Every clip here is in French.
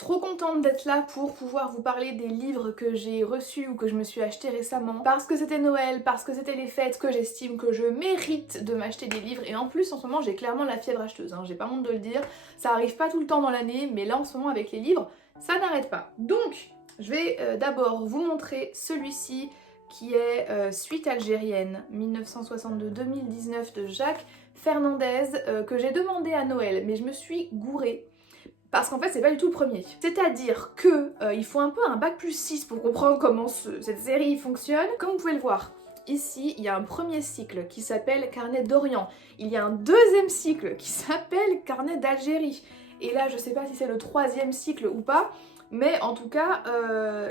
Trop contente d'être là pour pouvoir vous parler des livres que j'ai reçus ou que je me suis acheté récemment. Parce que c'était Noël, parce que c'était les fêtes, que j'estime que je mérite de m'acheter des livres. Et en plus, en ce moment, j'ai clairement la fièvre acheteuse, hein, j'ai pas honte de le dire. Ça arrive pas tout le temps dans l'année, mais là, en ce moment, avec les livres, ça n'arrête pas. Donc, je vais d'abord vous montrer celui-ci, qui est Suite algérienne, 1962-2019 de Jacques Fernandez, que j'ai demandé à Noël, mais je me suis gourée. Parce qu'en fait, c'est pas du tout le premier. C'est-à-dire que il faut un peu un bac+6 pour comprendre comment cette série fonctionne. Comme vous pouvez le voir, ici, il y a un premier cycle qui s'appelle Carnet d'Orient. Il y a un deuxième cycle qui s'appelle Carnet d'Algérie. Et là, je sais pas si c'est le troisième cycle ou pas, mais en tout cas,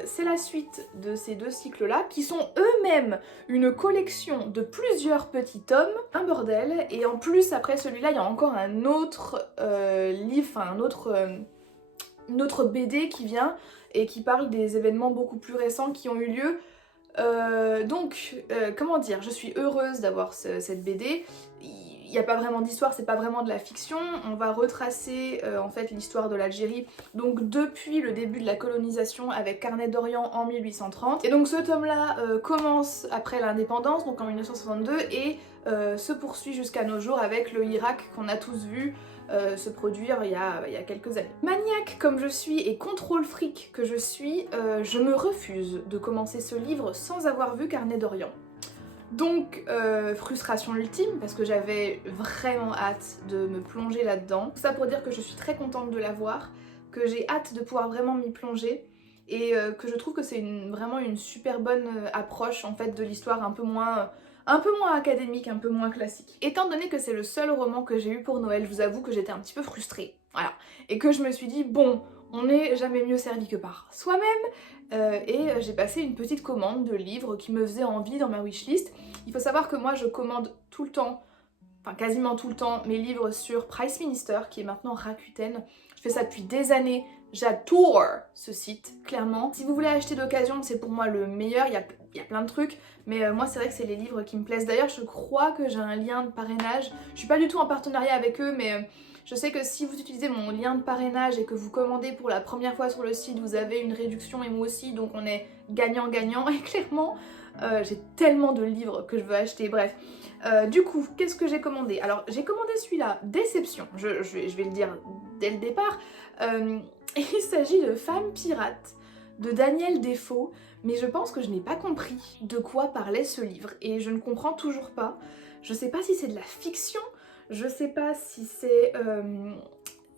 c'est la suite de ces deux cycles-là, qui sont eux-mêmes une collection de plusieurs petits tomes, un bordel, et en plus, après celui-là, il y a encore un autre livre, enfin une autre BD qui vient, et qui parle des événements beaucoup plus récents qui ont eu lieu. Comment dire, je suis heureuse d'avoir cette BD. Il n'y a pas vraiment d'histoire, c'est pas vraiment de la fiction. On va retracer en fait l'histoire de l'Algérie, donc depuis le début de la colonisation avec Carnet d'Orient en 1830. Et donc ce tome-là commence après l'indépendance, donc en 1962, et se poursuit jusqu'à nos jours avec le Irak qu'on a tous vu se produire il y a quelques années. Maniaque comme je suis et contrôle fric que je suis, je me refuse de commencer ce livre sans avoir vu Carnet d'Orient. Donc frustration ultime parce que j'avais vraiment hâte de me plonger là-dedans. Tout ça pour dire que je suis très contente de l'avoir, que j'ai hâte de pouvoir vraiment m'y plonger et que je trouve que c'est vraiment une super bonne approche en fait de l'histoire un peu moins académique, un peu moins classique. Étant donné que c'est le seul roman que j'ai eu pour Noël, je vous avoue que j'étais un petit peu frustrée, voilà. Et que je me suis dit, bon, on n'est jamais mieux servi que par soi-même, et j'ai passé une petite commande de livres qui me faisaient envie dans ma wishlist. Il faut savoir que moi je commande tout le temps, enfin quasiment tout le temps, mes livres sur Price Minister, qui est maintenant Rakuten. Je fais ça depuis des années, j'adore ce site, clairement. Si vous voulez acheter d'occasion, c'est pour moi le meilleur, il y a plein de trucs, mais moi c'est vrai que c'est les livres qui me plaisent. D'ailleurs, je crois que j'ai un lien de parrainage, je suis pas du tout en partenariat avec eux, mais je sais que si vous utilisez mon lien de parrainage et que vous commandez pour la première fois sur le site, vous avez une réduction et moi aussi, donc on est gagnant-gagnant. Et clairement, j'ai tellement de livres que je veux acheter, bref. Du coup, qu'est-ce que j'ai commandé? Alors, j'ai commandé celui-là, Déception, je vais le dire dès le départ. Il s'agit de Femme pirate, de Daniel Defoe, mais je pense que je n'ai pas compris de quoi parlait ce livre, et je ne comprends toujours pas. Je sais pas si c'est de la fiction, je sais pas si c'est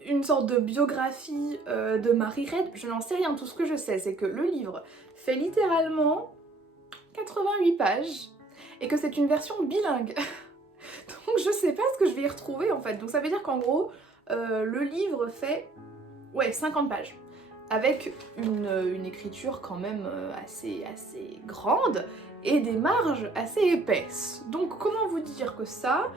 une sorte de biographie de Marie Reid, je n'en sais rien. Tout ce que je sais, c'est que le livre fait littéralement 88 pages et que c'est une version bilingue. Donc je sais pas ce que je vais y retrouver en fait. Donc ça veut dire qu'en gros, le livre fait 50 pages. Avec une écriture quand même assez grande et des marges assez épaisses. Donc comment vous dire que ça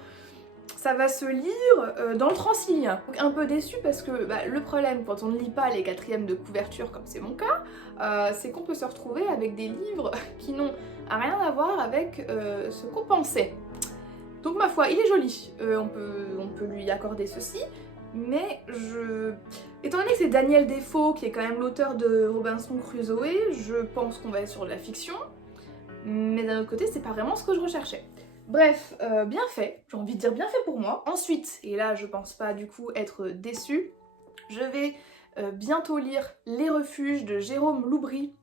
va se lire dans le transilien. Donc un peu déçue parce que le problème quand on ne lit pas les quatrièmes de couverture comme c'est mon cas, c'est qu'on peut se retrouver avec des livres qui n'ont rien à voir avec ce qu'on pensait. Donc ma foi, il est joli, on peut lui accorder ceci, mais étant donné que c'est Daniel Defoe qui est quand même l'auteur de Robinson Crusoe, je pense qu'on va être sur de la fiction, mais d'un autre côté c'est pas vraiment ce que je recherchais. Bref, bien fait, j'ai envie de dire bien fait pour moi. Ensuite, et là je pense pas du coup être déçue, je vais bientôt lire Les Refuges de Jérôme Loubry,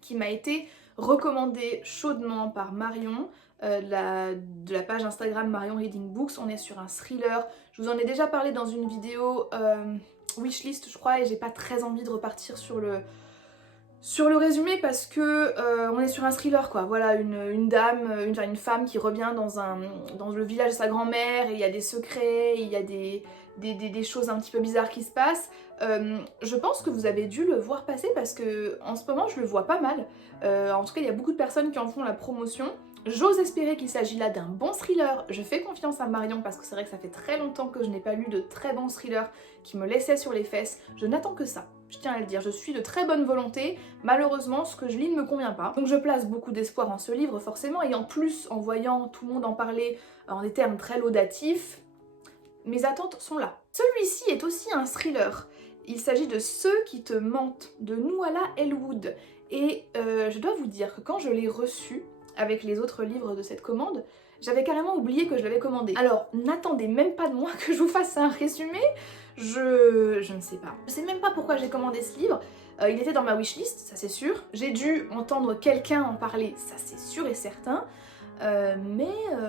qui m'a été recommandé chaudement par Marion, de la page Instagram Marion Reading Books. On est sur un thriller, je vous en ai déjà parlé dans une vidéo wishlist je crois, et j'ai pas très envie de repartir sur le résumé parce que on est sur un thriller quoi, voilà, une femme qui revient dans le village de sa grand-mère et il y a des secrets, il y a des choses un petit peu bizarres qui se passent. Je pense que vous avez dû le voir passer parce que en ce moment je le vois pas mal. En tout cas il y a beaucoup de personnes qui en font la promotion. J'ose espérer qu'il s'agit là d'un bon thriller. Je fais confiance à Marion parce que c'est vrai que ça fait très longtemps que je n'ai pas lu de très bons thrillers qui me laissaient sur les fesses. Je n'attends que ça. Je tiens à le dire, je suis de très bonne volonté, malheureusement ce que je lis ne me convient pas. Donc je place beaucoup d'espoir en ce livre forcément, et en plus en voyant tout le monde en parler en des termes très laudatifs, mes attentes sont là. Celui-ci est aussi un thriller, Il s'agit de Ceux qui te mentent, de Nuala Elwood. Et je dois vous dire que quand je l'ai reçu avec les autres livres de cette commande, j'avais carrément oublié que je l'avais commandé. Alors n'attendez même pas de moi que je vous fasse un résumé, je ne sais pas. Je sais même pas pourquoi j'ai commandé ce livre. Il était dans ma wishlist, ça c'est sûr. J'ai dû entendre quelqu'un en parler, ça c'est sûr et certain.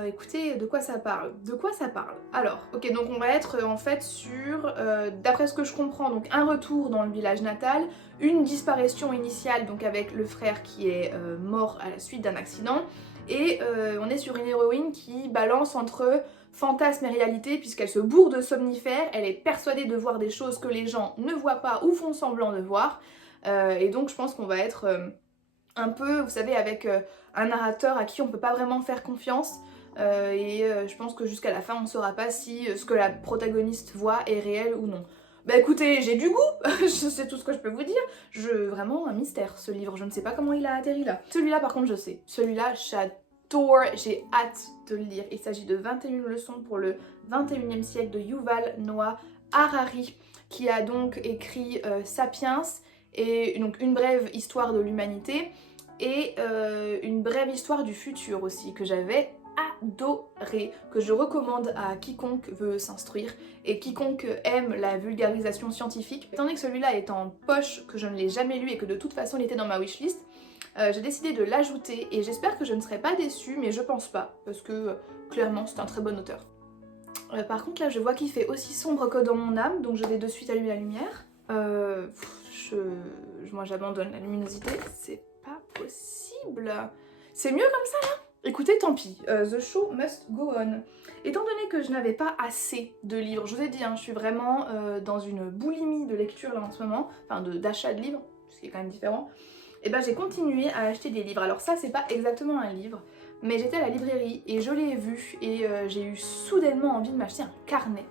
Écoutez, de quoi ça parle? De quoi ça parle? Alors, ok, donc on va être en fait sur, d'après ce que je comprends, donc un retour dans le village natal, une disparition initiale, donc avec le frère qui est mort à la suite d'un accident, et on est sur une héroïne qui balance entre fantasme et réalité, puisqu'elle se bourre de somnifères, elle est persuadée de voir des choses que les gens ne voient pas ou font semblant de voir, et donc je pense qu'on va être un peu, vous savez, avec un narrateur à qui on peut pas vraiment faire confiance, je pense que jusqu'à la fin on saura pas si ce que la protagoniste voit est réel ou non. Bah écoutez, j'ai du goût, c'est tout ce que je peux vous dire. Vraiment un mystère ce livre, je ne sais pas comment il a atterri là. Celui-là par contre je sais, celui-là j'adore, j'ai hâte de le lire. Il s'agit de 21 leçons pour le 21e siècle de Yuval Noah Harari, qui a donc écrit Sapiens, et donc une brève histoire de l'humanité, et une brève histoire du futur aussi, que j'avais adoré, que je recommande à quiconque veut s'instruire et quiconque aime la vulgarisation scientifique. Étant donné que celui-là est en poche, que je ne l'ai jamais lu et que de toute façon il était dans ma wishlist, j'ai décidé de l'ajouter et j'espère que je ne serai pas déçue, mais je pense pas, parce que clairement c'est un très bon auteur. Par contre là je vois qu'il fait aussi sombre que dans mon âme, donc je vais de suite allumer la lumière. Moi j'abandonne la luminosité, c'est pas possible. C'est mieux comme ça là? Écoutez, tant pis, the show must go on. Étant donné que je n'avais pas assez de livres, je vous ai dit, hein, je suis vraiment dans une boulimie de lecture là en ce moment, enfin d'achat de livres, ce qui est quand même différent, et ben j'ai continué à acheter des livres. Alors ça c'est pas exactement un livre, mais j'étais à la librairie et je l'ai vu et j'ai eu soudainement envie de m'acheter un carnet.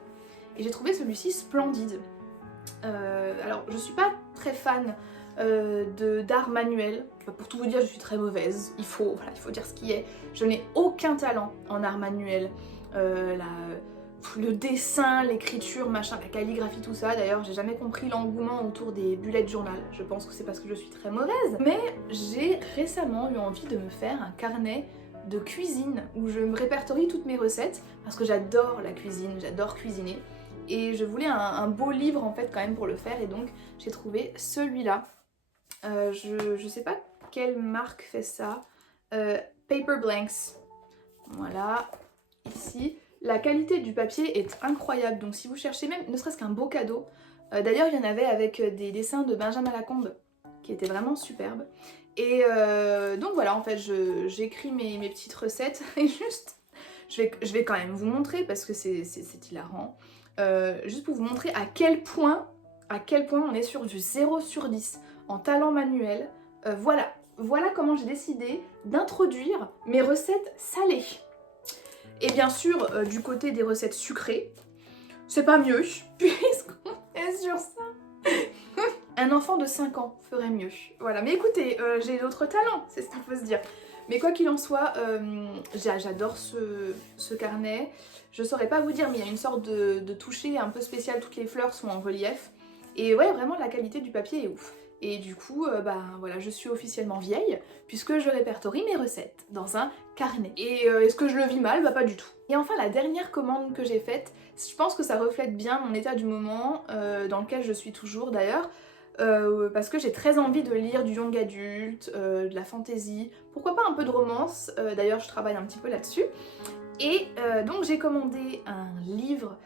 Et j'ai trouvé celui-ci splendide. Alors je suis pas très fan d'art manuel, pour tout vous dire je suis très mauvaise, il faut dire ce qui est, je n'ai aucun talent en art manuel, le dessin, l'écriture, machin, la calligraphie, tout ça. D'ailleurs j'ai jamais compris l'engouement autour des bullet journal, je pense que c'est parce que je suis très mauvaise, mais j'ai récemment eu envie de me faire un carnet de cuisine où je me répertorie toutes mes recettes parce que j'adore la cuisine, j'adore cuisiner. Et je voulais un beau livre en fait quand même pour le faire, et donc j'ai trouvé celui-là. Je sais pas quelle marque fait ça. Paper Blanks. Voilà, ici. La qualité du papier est incroyable, donc si vous cherchez même ne serait-ce qu'un beau cadeau. D'ailleurs il y en avait avec des dessins de Benjamin Lacombe qui étaient vraiment superbes. Et donc voilà, en fait j'écris mes petites recettes et juste, je vais quand même vous montrer parce que c'est hilarant. Juste pour vous montrer à quel point on est sur du 0 sur 10 en talent manuel. Voilà comment j'ai décidé d'introduire mes recettes salées. Et bien sûr, du côté des recettes sucrées, c'est pas mieux, puisqu'on est sur ça. Un enfant de 5 ans ferait mieux. Voilà, mais écoutez, j'ai d'autres talents, c'est ce qu'il faut se dire. Mais quoi qu'il en soit, j'adore ce carnet. Je saurais pas vous dire, mais il y a une sorte de toucher un peu spécial, toutes les fleurs sont en relief. Et ouais, vraiment la qualité du papier est ouf. Et du coup, voilà, je suis officiellement vieille, puisque je répertorie mes recettes dans un carnet. Et est-ce que je le vis mal? Bah pas du tout. Et enfin, la dernière commande que j'ai faite, je pense que ça reflète bien mon état du moment, dans lequel je suis toujours d'ailleurs, parce que j'ai très envie de lire du young adulte, de la fantasy, pourquoi pas un peu de romance, d'ailleurs je travaille un petit peu là-dessus. Et donc j'ai commandé un livre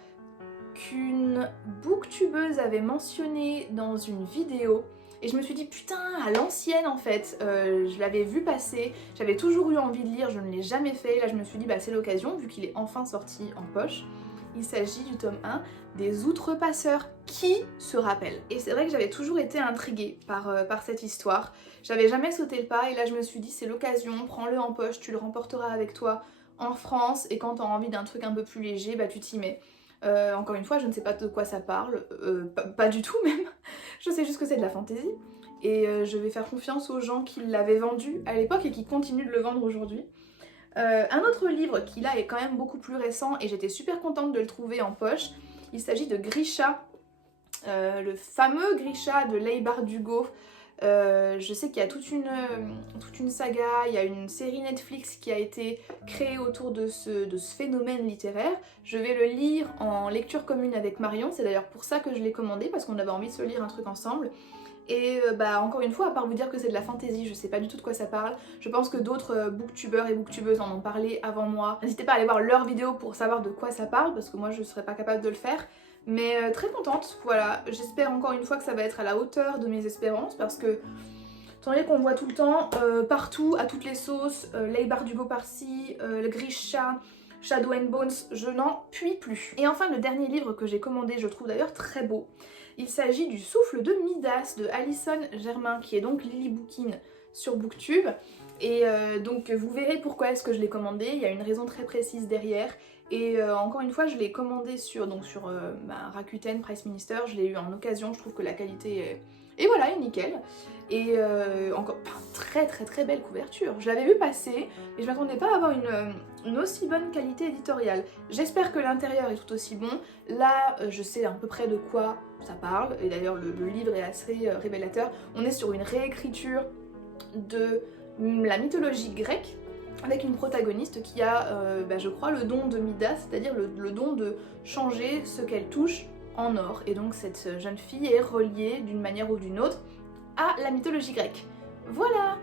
qu'une booktubeuse avait mentionné dans une vidéo, et je me suis dit putain, à l'ancienne en fait, je l'avais vu passer, j'avais toujours eu envie de lire, je ne l'ai jamais fait, là je me suis dit bah c'est l'occasion vu qu'il est enfin sorti en poche. Il s'agit du tome 1 des Outrepasseurs, qui se rappelle. Et c'est vrai que j'avais toujours été intriguée par cette histoire, j'avais jamais sauté le pas, et là je me suis dit c'est l'occasion, prends-le en poche, tu le remporteras avec toi en France, et quand t'as envie d'un truc un peu plus léger, bah tu t'y mets. Encore une fois, je ne sais pas de quoi ça parle, pas du tout même, je sais juste que c'est de la fantaisie, et je vais faire confiance aux gens qui l'avaient vendu à l'époque et qui continuent de le vendre aujourd'hui. Un autre livre qui là est quand même beaucoup plus récent et j'étais super contente de le trouver en poche, il s'agit de Grisha le fameux Grisha de Leigh Bardugo. Je sais qu'il y a toute une saga, il y a une série Netflix qui a été créée autour de ce phénomène littéraire. Je vais le lire en lecture commune avec Marion, c'est d'ailleurs pour ça que je l'ai commandé, parce qu'on avait envie de se lire un truc ensemble. Et bah encore une fois, à part vous dire que c'est de la fantasy, je sais pas du tout de quoi ça parle. Je pense que d'autres booktubeurs et booktubeuses en ont parlé avant moi. N'hésitez pas à aller voir leurs vidéos pour savoir de quoi ça parle, parce que moi je serais pas capable de le faire. Mais très contente, voilà. J'espère encore une fois que ça va être à la hauteur de mes espérances, parce que étant donné qu'on le voit tout le temps, partout, à toutes les sauces, Leigh Bardugo par-ci, le Grisha, Shadow and Bones, je n'en puis plus. Et enfin le dernier livre que j'ai commandé, je trouve d'ailleurs très beau. Il s'agit du Souffle de Midas de Alison Germain, qui est donc Lily Bookin sur Booktube. Et donc vous verrez pourquoi est-ce que je l'ai commandé, il y a une raison très précise derrière. Et encore une fois, je l'ai commandé sur Rakuten Price Minister, je l'ai eu en occasion, je trouve que la qualité est nickel. Et encore très belle couverture. Je l'avais vu passer, mais je m'attendais pas à avoir une aussi bonne qualité éditoriale. J'espère que l'intérieur est tout aussi bon. Là, je sais à peu près de quoi ça parle, et d'ailleurs le livre est assez révélateur. On est sur une réécriture de la mythologie grecque, avec une protagoniste qui a, je crois, le don de Midas, c'est-à-dire le don de changer ce qu'elle touche en or. Et donc cette jeune fille est reliée d'une manière ou d'une autre à la mythologie grecque. Voilà,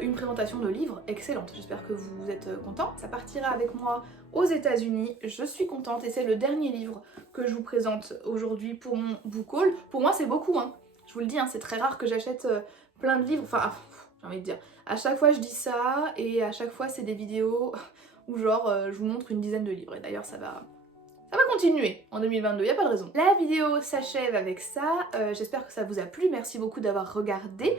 une présentation de livre excellente, j'espère que vous êtes contents. Ça partira avec moi aux États-Unis, je suis contente et c'est le dernier livre que je vous présente aujourd'hui pour mon book haul. Pour moi c'est beaucoup, hein. Je vous le dis, hein, c'est très rare que j'achète plein de livres, enfin j'ai envie de dire, à chaque fois je dis ça et à chaque fois c'est des vidéos où genre je vous montre une dizaine de livres et d'ailleurs ça va continuer en 2022, y a pas de raison. La vidéo s'achève avec ça, j'espère que ça vous a plu, merci beaucoup d'avoir regardé.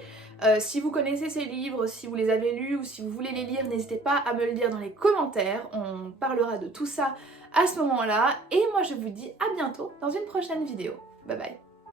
Si vous connaissez ces livres, si vous les avez lus ou si vous voulez les lire, n'hésitez pas à me le dire dans les commentaires, on parlera de tout ça à ce moment-là. Et moi je vous dis à bientôt dans une prochaine vidéo. Bye bye.